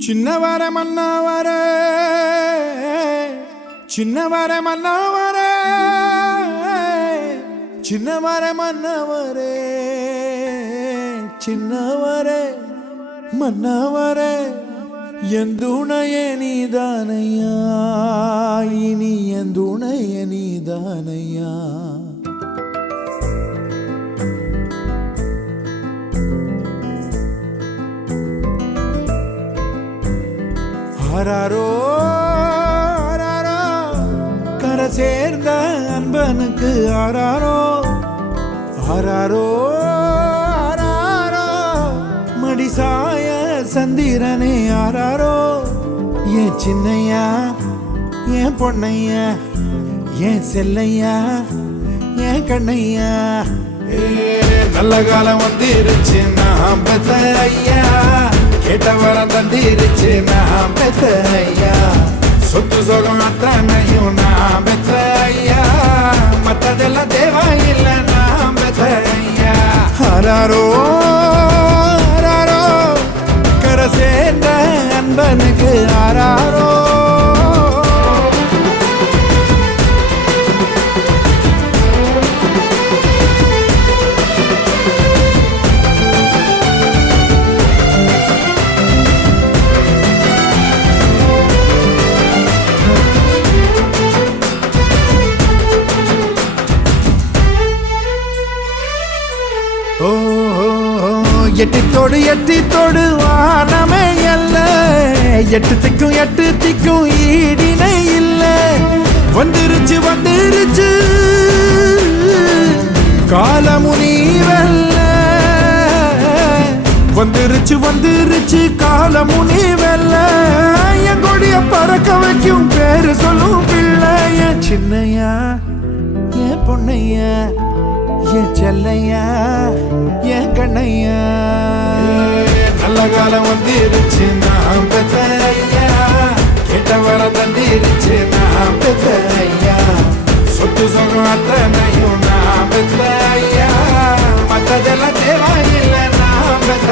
சின்னவர மன்னவரே சின்னவர மன்னவரே சின்னவர மன்னவரே சின்னவரே மன்னவரே என் துணையே நீதானையா இனி என் துணையே நீதானையா ஆராரோ ஆராரோ கரை சேர்ந்த அன்பனுக்கு ஆராரோ ஆராரோ ஆராரோ மடிசாய சந்திரனே ஆராரோ ஏன் சின்னையா ஏன் பொன்னையா ஏன் செல்லையா ஏன் கண்ணையா நல்ல காலம் வந்துருச்சு நான் பெத்த ஐயா கேட்ட வரம் தந்திருச்சு நான் பெத்த ஐயா சொத்து சோகம் அத்தனையும் நான் பெத்த ஐயா மற்றதெல்லாம் தேவையில்லை நான் பெத்த ஐயா ஆராரோ ஆராரோ கரை சேர்ந்த அன்பனுக்கு ஆராரோ எட்டித்தோடு வானமே அல்ல எட்டு திக்கும் ஈடினை இல்ல வந்துருச்சு காலமுனிவல்ல வந்துருச்சு காலமுனிவல்ல என் கொடிய பறக்க வைக்கும் பேரு சொல்லும் பிள்ளை என் சின்னையா என் பொன்னையா என் செல்லையா என் கண்ணையா நல்ல காலம் வந்துருச்சு நான் பெத்த ஐயா கேட்ட வர தந்திருச்சு நான் பெத்த ஐயா சொத்து சொகம் அத்தனையும் நான் பெத்த ஐயா மற்றதெல்லாம் தேவையில்லை நான் பெத்த